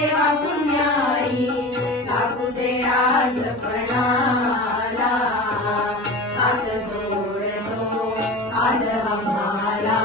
देवा पुण्याई लागू दे आज पणाला हात जोडतो आज आम्हाला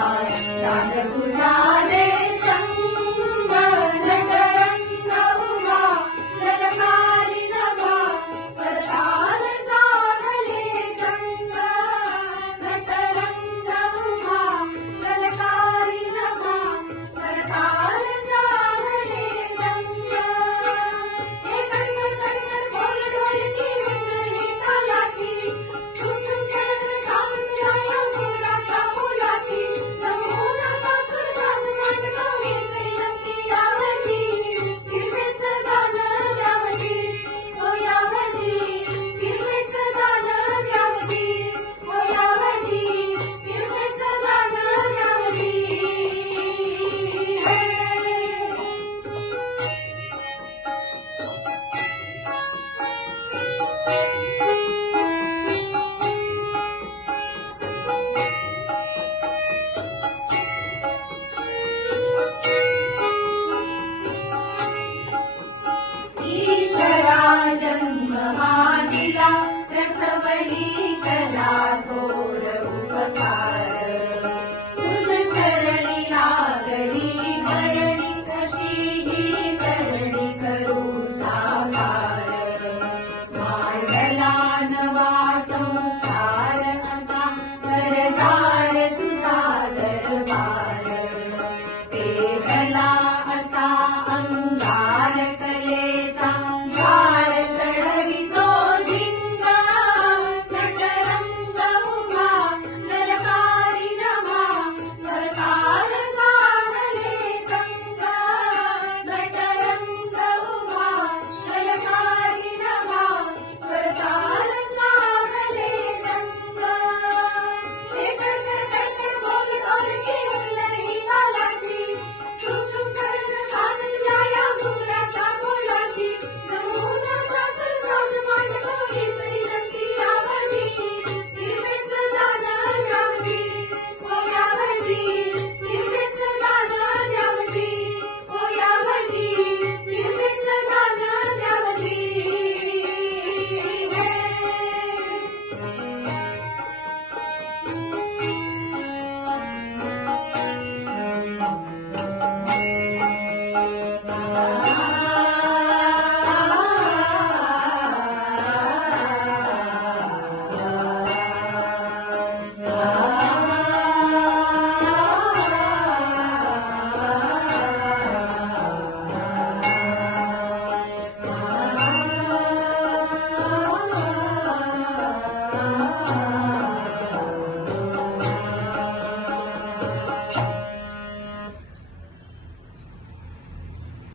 Lord.